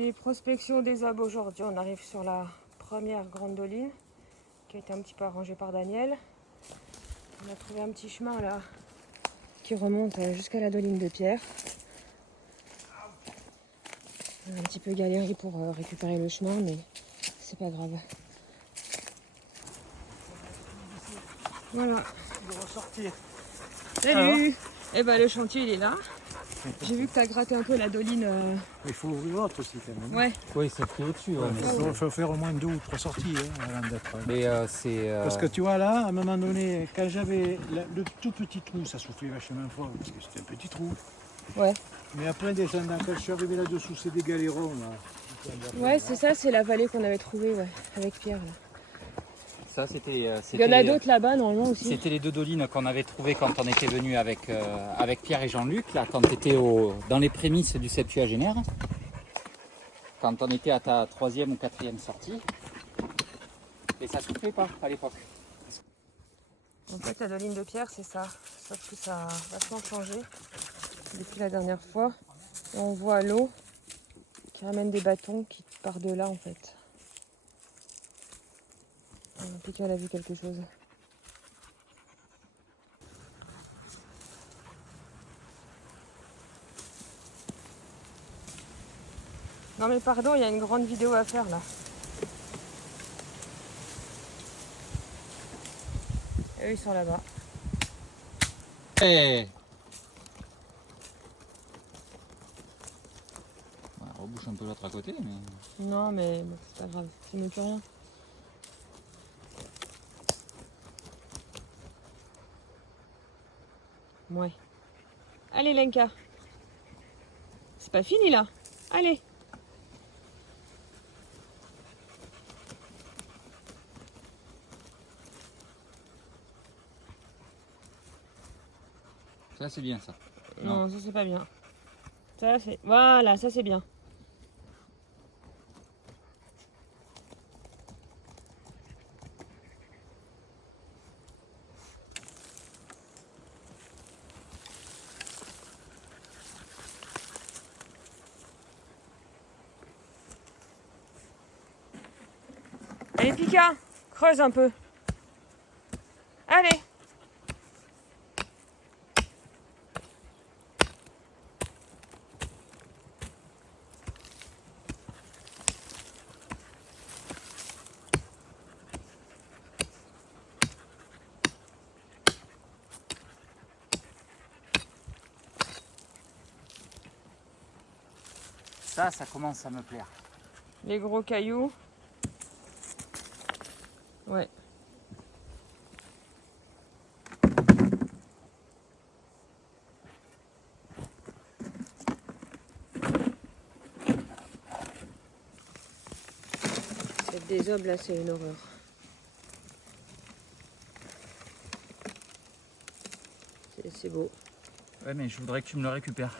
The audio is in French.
Allez, prospection des arbres aujourd'hui. On arrive sur la première grande doline qui a été un petit peu arrangée par Daniel. On a trouvé un petit chemin là qui remonte jusqu'à la doline de Pierre. On a un petit peu galéré pour récupérer le chemin, mais c'est pas grave. Voilà. Il va ressortir. Salut. Eh ben le chantier il est là. J'ai vu que tu as gratté un peu la doline. Il faut ouvrir l'autre aussi quand même. Ouais. Oui, ça fait au-dessus. Ouais, Il faut faire au moins 2 ou 3 sorties avant d'être. mais c'est. Parce que tu vois là, à un moment donné, quand j'avais le tout petit trou, ça soufflait vachement fort parce que c'était un petit trou. Ouais. Mais après descendant, quand je suis arrivé là-dessous, c'est des galérons là. Ouais, c'est ça, c'est la vallée qu'on avait trouvée, ouais, avec Pierre. Là. Ça, c'était. Il y en a d'autres là-bas, normalement aussi. C'était les 2 dolines qu'on avait trouvées quand on était venu avec Pierre et Jean-Luc, là, quand tu étais dans les prémices du septuagénaire. Quand on était à ta 3e ou 4e sortie. Et ça soufflait pas à l'époque. En fait, la doline de Pierre, c'est ça. Sauf que ça a vachement changé depuis la dernière fois. Et on voit l'eau qui ramène des bâtons qui part de là, en fait. Peut-être qu'elle a vu quelque chose. Non mais pardon, il y a une grande vidéo à faire là. Et eux ils sont là-bas. Hey, on rebouche un peu l'autre à côté, mais. Non mais bon, c'est pas grave, c'est mieux que rien. Ouais. Allez Lenka. C'est pas fini là. Allez. Ça, c'est bien ça. Non, ça c'est pas bien. Ça c'est. Voilà, ça c'est bien. Allez Pika, creuse un peu. Allez. Ça commence à me plaire. Les gros cailloux. Ouais. Cette désoble là, c'est une horreur. C'est beau. Ouais, mais je voudrais que tu me le récupères.